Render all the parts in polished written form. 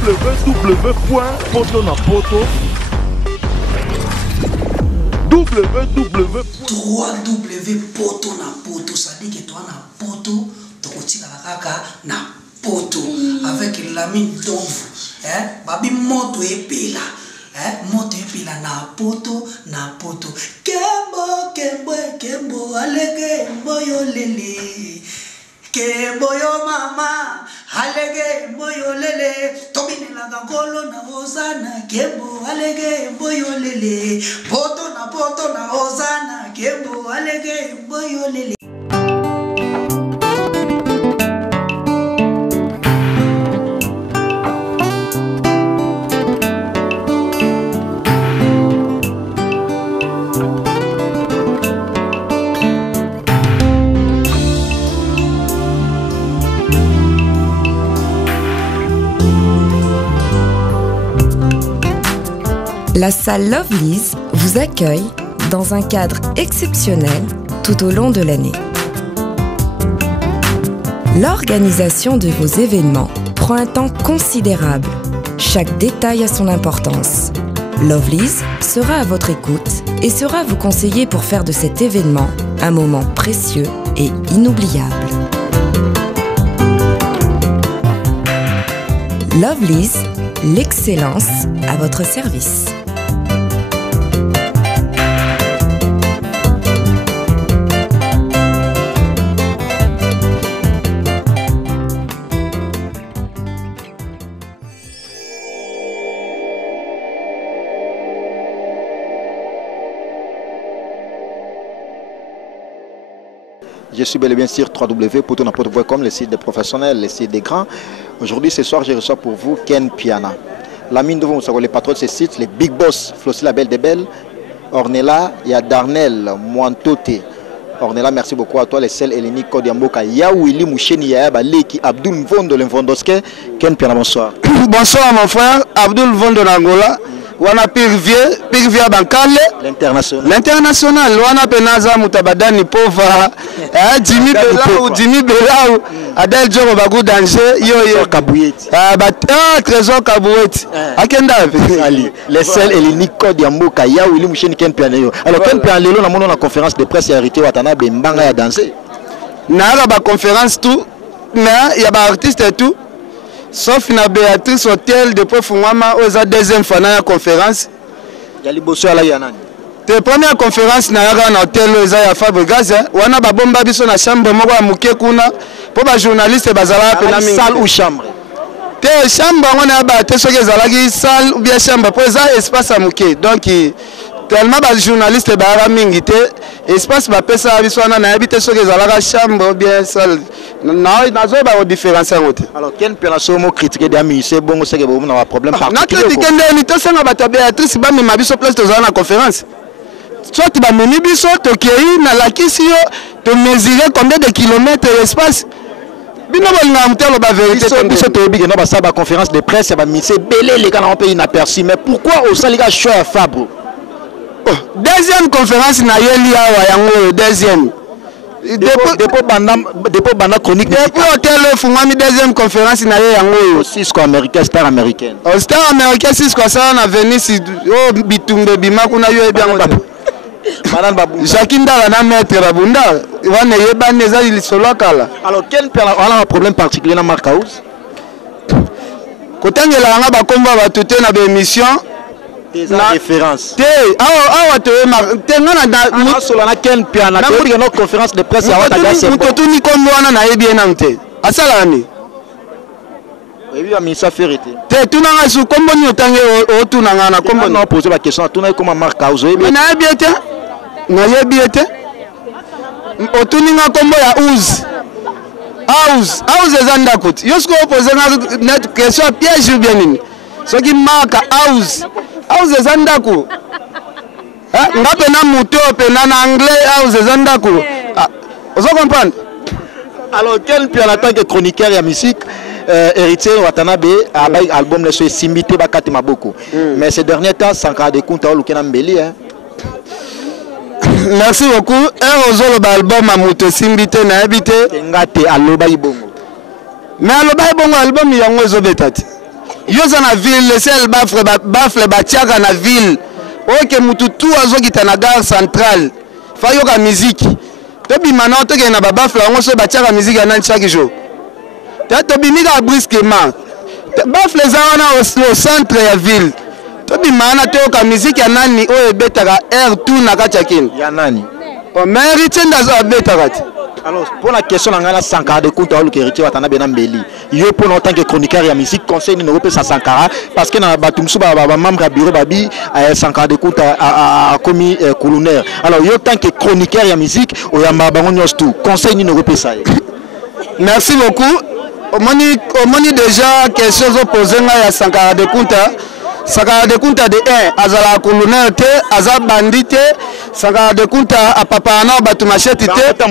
www.potonapoto www.potonapoto, ça dit que toi na poto, tokotika la kaka na poto avec l'ami d'ombre, babi moto epela, moto epela na poto, kembo alege moyo lele, kembo yo mama alege moyo lele, tobine la gangolo na hosana, kembo alege moyo lele, poto na hosana, kembo alege moyo lele. La salle Lovely's vous accueille dans un cadre exceptionnel tout au long de l'année. L'organisation de vos événements prend un temps considérable. Chaque détail a son importance. Lovely's sera à votre écoute et sera vous conseiller pour faire de cet événement un moment précieux et inoubliable. Lovely's, l'excellence à votre service. Je suis bel et bien sur www.potonapoto.com, le site des professionnels, le site des grands. Aujourd'hui, ce soir, je reçois pour vous Ken Piana. La mine de vous, les patrons de ce site, les big boss, Flossie la Belle des Belles, Ornella, il y a Darnel, Moantote. Ornella, merci beaucoup à toi, les seuls Héléniques, Kodiamboka, Yaouili, Moucheni, Yaaba, Leki, Abdul Mvondo, l'Invondoske. Ken Piana, bonsoir. Bonsoir, mon frère, Abdul Mvondo Angola. Wana Pirvia Bankale l'international wana penaza mutabadani pova Jimmy Belau Adel Jogo Bagou danger yo Kaboueti Trésor Kaboueti akenda Ali les seuls Héléniques Kodiamboka Yaouili Moucheni Ken Piana. Alors Ken Piana lelo na mono na conférence de presse hérité watana be mbanga ya danser na ba conférence tout na ya ba artiste et tout. Sauf na Béatrice Hôtel depuis Fungama aux deuxième fois na conférence. Yali bosso ala yanani. Te première conférence na yaka na hôtel aux ya Fabregas wana ba bomba biso na chambre moko ya muke kuna po ba journaliste bazala pe na salle ou chambre. Te chambre wana ba te soki ezalaki salle ou bien chambre po za espace à muke donc tellement ba journaliste ba ra mingi te espace ba pesa biso wana na habite soki ezalaka chambre ou bien salle. Nazo ba différence ngote. Alors Ken Piana somo critiquer des amis c'est bon c'est que bon na problème particulier. Na critiquer ndeni to senga ba Béatrice ba me mabiso place to za na conférence. Soit ba meni biso to kei na lakisi yo to mesurer combien de kilomètres l'espace. Bino bolinga mutelo ba vérité biso to big na ba sa ba conférence de presse ba mise belé les gars na pays inaperçu mais pourquoi au saliga show à Fabro? Deuxième conférence na yeli awa yango deuxième. Dépôt banda chronique. Depuis hôtel Fungami deuxième conférence na yango Cisco américain star américaine. Star américain Cisco ça na Venise bitumbe bima kuna yo bien Madame Babou. Jakinda na maître Babunda wana yeba neza il solo kala. Alors quel a un problème particulier na Mark House? Kotangela nga ba komba ba tuté na ba émission des références. Te awa to te ngana na solana Ken Piana te uri no conférence de presse awa daga c'est muto tuni kombo wana na yebi enamte asala ni oui ami ça fait été te tuna nga su kombo ni otange o tuna ngana kombo non poser la question tuna comment Mark House na yebi ete na yebi ete o tuni nga kombo ya house ezanda kuti yosko poser nga net question piège bien nini soki maka house ezandako ngape na muto pe na anglais house ezandako vous comprenez. Alors quel Piana tant que chroniqueur et musique héritier Watanabe album le simité bakati maboko mais ces derniers temps sankara de kunta lukena mbeli merci beaucoup ozolo ba album amuto simbité na habité ngate aloba ibongo mais aloba ibongo album yango ezobetati yo za na ville sel bafle batiaka na ville oke mutu tu azokita na gare centrale fa yoka musique tobima na tokende na babafle yango so batiaka musique ya nani chaque jour tobimika brusquement bafle eza wana au centre ya ville tobima na toyoka musique ya nani oyo ebetaka air tout na kati ya kini ya nani mais héritier ndazo abetaka te. Alors, pour la question, on a Sankara de Kouta, le héritier Watanabe Nambeli. Yo pour en tant que chroniqueur et musique, conseil numéro à Sankara, parce que dans Batumsu, membre du bureau Babi, Sankara de Kouta a commis colonel. Alors, yo tant que chroniqueur et musique, au Yamba Bangonios tout, conseil numéro ça. Merci beaucoup. Au moni déjà question posée à Sankara de Kouta. Sankara de Kouta de 1, Azala colonel te, Azal bandit te, Sankara de Kouta a papa na batumachete te.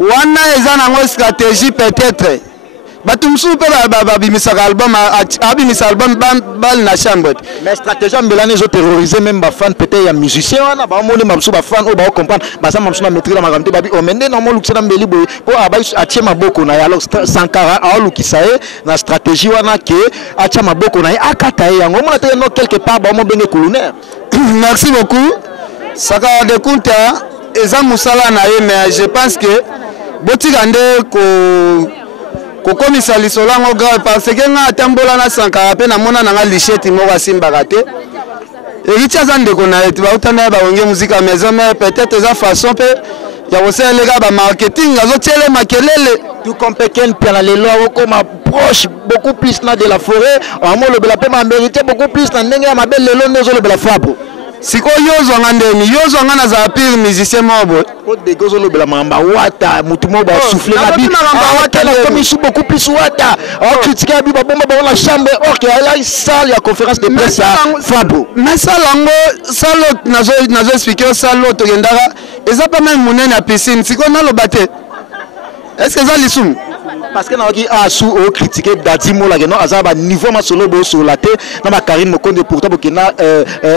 Wana eza nango stratégie peut-être. Batumsu pe babimisaka album abimisa album bal na chambre. Mais stratégie mbelane zo terroriser même ba fan peut-être ya musicien wana ba moni mabsu ba fan o ba comprendre ba sa mabsu na maîtriser ma ramte babi o mende na mo lukisa mbeli boy po abai atie maboko na ya alors Sankara a lukisa e na stratégie wana ke atie maboko na akata e yango mona te no quelque part ba mo benge colonel. Merci beaucoup. Sankara de Kouta eza musala na ye mais je pense que botikande ko komisa lisolango grave parce que nga atambola na Sankara pe na mona na nga lichette moko asimbaka te héritier za ndeko na ye bautana ba onge musique maison mais peut-être eza façon pe ya koselega ba marketing azotiele makelele tout comme Ken Piana lelo comme proche beaucoup plus na de la forêt en mo le bela pe ma mérité beaucoup plus na ndenge ya mabel lelo nezo le bela fabo. Siko yozo ngandeni yozo ngana za pire musicien mobo o de gozo lo bela mamba wata mutu mo ba souffler la bi wata na comme sou beaucoup plus wata o critiquer abi ba bomba ba la chambre OK là il salle la conférence de presse fabo mais ça lango salo nazo expliquer salo to gendara eza pas même monene na piscine siko na lo baté est-ce que ça lisum parce que na qui a sous au critiquer Dadimo la non azaba niveau ma solo bo sur la tête na ma Karine Mokonde pourtant bokina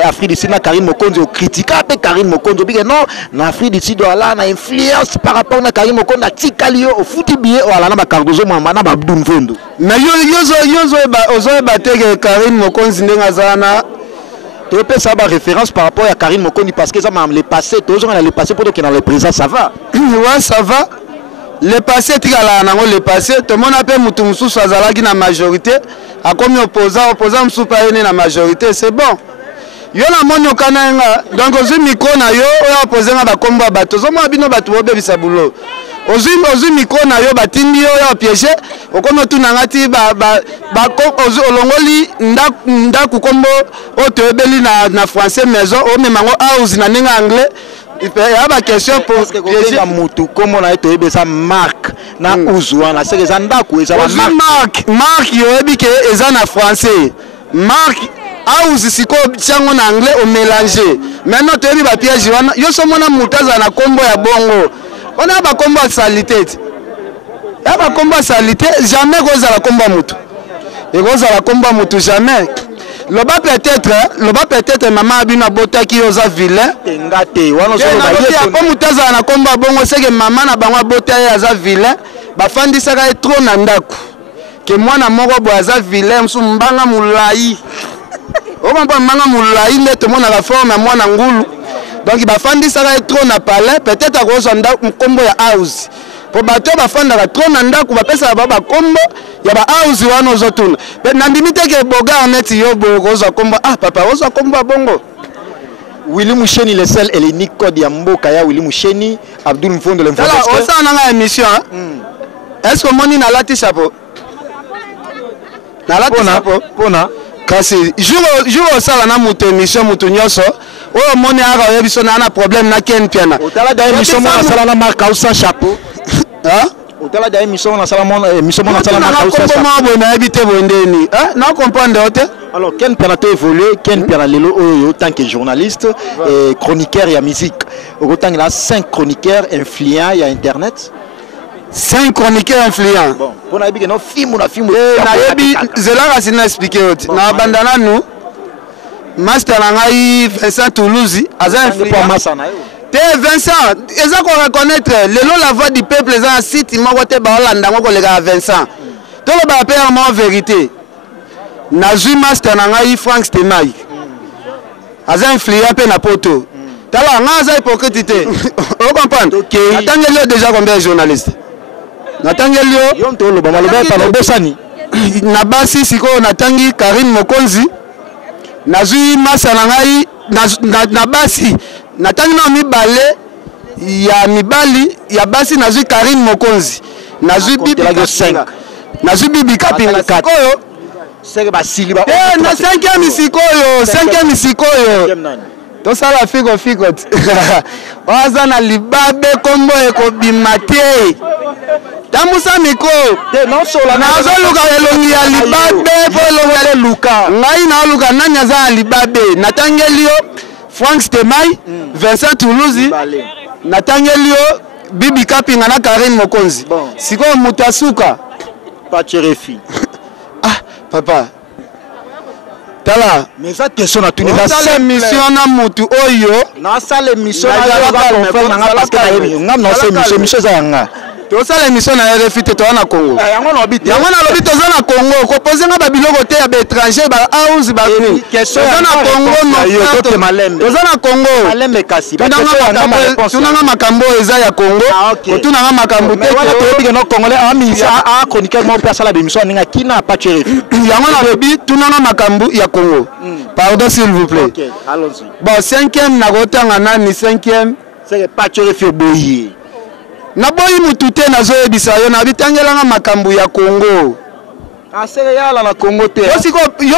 Afrique du Sud na Karine Mokonde au critiquer pe Karine Mokonde bi non na Afrique du Sud ala na influence par rapport na Karine Mokonde tikalio au futi billet ala na ba Cardozo mama na ba Abdou mais yozo ba te Karine Mokonde ndenga zana tu peux savoir référence par rapport à Karine Mokonde parce que ça m'a le passé toujours on a le passé pour que dans le présent ça va ouais ça va. Le passé, le passé, tout le monde a pu mususu na majorité, a comme opposant mususu na majorité, c'est bon. Yo na monyo kananga, donc ozu micro na yo, opposé na ba komba bato, zo mo bino bato bobe bisabulo. Ozu micro na yo batindi yo piéger, okomo tu nangati ozu olongoli ndaku kombo o to ebeli na français maison, o memango house na ninga anglais. Il y a une question pour comment on a été ça marque na uzwana c'est que ndaku eza marque yo ebike eza na français marque house siko chango na anglais au mélanger maintenant to ebi ba piège wana yo so mona mutaza na kombo ya bongo on a ba kombo salité ya ba kombo salité jamais koza la kombo mutu et koza la kombo mutu jamais. Loba peut-être maman abina botaki oza vilain ngate wana so ba ko mutaza na komba bongo seke maman na bango botaye aza vilain ba fandisaka e trop na ndaku ke mwana moko bo aza vilain msu mbanga mulai o mamba mbanga mulai neto mona la forme mwana ngulu donc ba fandisaka e trop na palais peut-être akozo ndaku kombo ya house po bato bafandaka trop na ndaku bapesa ba kombo ya ba house wana ozotuna na ndimite ke boga neti yo bokozwa kombo papa ozwa kombo bongo Willy Moucheni le seul et l'unique code ya mboka ya Willy Moucheni Abdul Mfondo le voilà osa na émission est-ce que moni na lati chapeau pona kasi jour osala na mutu émission mutu nyonso oyo moni aka oyebiso na problème na Ken Piana otala da émission mona sala na marque au chapeau otala da émission na sala mona émission mona sala na marque au chapeau na habité bondeni na comprendre ote. Alors Ken Piana to évolué Ken Piana lelo oyo tant que journaliste et chroniqueur et musique autant il a 5 chroniqueurs influents ya internet 5 chroniqueurs influents. Bon, pour na bikeno film na yebi zelaka sina expliquer oti na bandana nous master ngai Vincent Toulouse aza influent te Vincent eza ko reconnaître lelo la voix du peuple eza un site moko te ba olanda ngoko lega Vincent to lo ba père en vérité nazwi master na ngai Frank Stemai aza influent pe na poto tala nga aza hypocrite te o comprendre natangeli yo déjà combien de journalistes natangeli yo tolo ba maloba pa lobosani na basi siko natangi Karine Mokonzi nazwi master na ngai na basi natangi na mibale ya mibali ya basi nazwi Karine Mokonzi nazwi bibi Kapinga nazwi bibi Kapinga sikoyo seke basili ba na 5e misikoyo 5e misikoyo to sala fiko waza na libabe kombo ekobima te tamusa miko te non sola nazoluka elongi ya libabe po elongi ya luka ngai naoluka nani aza na libabe natangeli yo Frank Stemai Vincent Toulouzi natangeli yo bibi Kapinga na Karine Mokonzi sikoyo moto asuka pacherefi papa tala mais ça question na tuni la mission na mutu oyo na sala mission na parce que ngam na se mission za nga to sala mission na RFI te to na Congo yango na lobite yango na lobite za na Congo ko poser nga ba biloko te ya ba étranger ba house ba ni question na Congo no to malembe to za na Congo malembe kasi ba tunanga makambo eza ya Congo ko tunanga makambo te wala to bige no congolais a misa a chroniqueur mo pesa la émission ninga kina pa chéri yango na lobi tunanga makambo ya Congo pardon s'il vous plaît OK allons-y bon 5e na kotanga nani 5e c'est pas chéri fi boyi na boyi mutu te nazoyebisa yo na bitangelanga makambo ya Congo asere yala na Congo te yo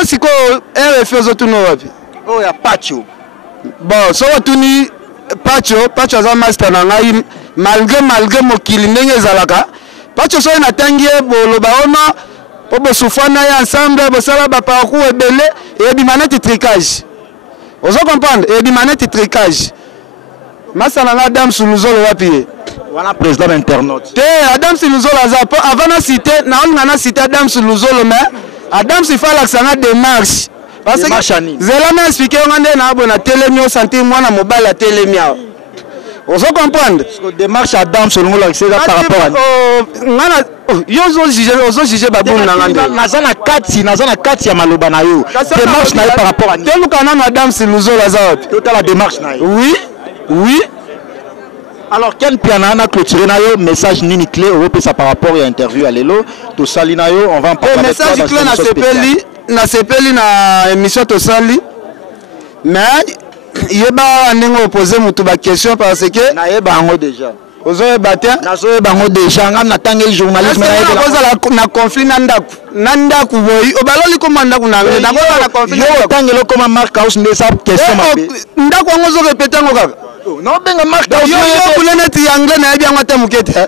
siko RFI ozotuna wapi oh ya Pacho bon so otuni Pacho aza master na ngai malgré mokili ndenge ezalaka Pacho so natangi boloba ona po bosufana ya ensemble bosala ba parcours ebele ebima neti tricage ozo comprendre ebima neti tricage masala na Adam Suluzolo wapi wana président internaute te Adam Suluzolo aza po avant na cité na on na cité Adam Suluzolo mais Adam Sifala sanga démarche parce que zela m'a expliqué on ande na bona telemio sentir moi na mobile telemia ozo comprendre démarche Adam Suluzolo c'est par rapport à ngana ozo juger babou na ngande nazana kati ya maloba na yo démarche na par rapport à telu kana na Adam Suluzolo aza wapi total la démarche na yo oui alors Ken Piana na clôturé na yo message nini clé au pesa par rapport à interview à Lelo to sali na yo on va en parler message clé na sepeli na émission to sali mais yeba ndenge poser mutu ba question parce que na yeba ngo déjà ozo baté nazo yeba ngo déjà ngam na tangeli journalisme na yeba na conflit na ndaku boyi obaloli ko mandaku na ngela na conflit yo tangelo comme Mark House mais ça question mabe ndaku ngo zo répéter ngo kaka non benga Mark House yo bulene ti anglais na yebi ngata mukete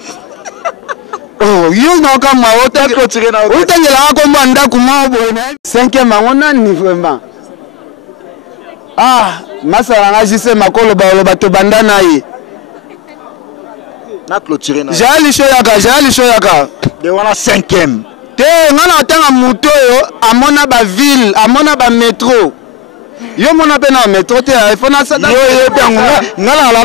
oh yo na ka ma ota clôturer na utangela ko manda kuma boyena 5e mangona ni vraiment masala nga jise makolo ba to bandana yi na clôturer na jali shoyaka de wana 5e te ngana otanga muto yo amona ba ville amona ba métro yo mona pe na métro te il na sa yo tango ngala la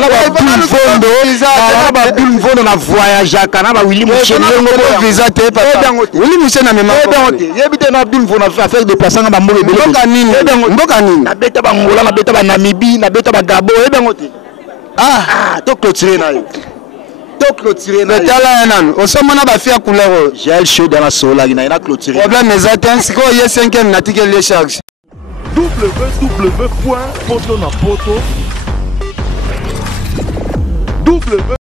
ba boule fondo na voyage kana ba Willy Michel ngo visa te papa Willy Michel na mema yebite na boule fondo na faire déplacer ba mbolo ebele mboka nini na beta ba ngola na beta ba Namibie na beta ba Gabon ebengo te to clôturer na yo tala nan osomona ba fia couleur gel chaud dans la sola ina clôturer problème ezata siko ye 5e natike les charges www.potonapoto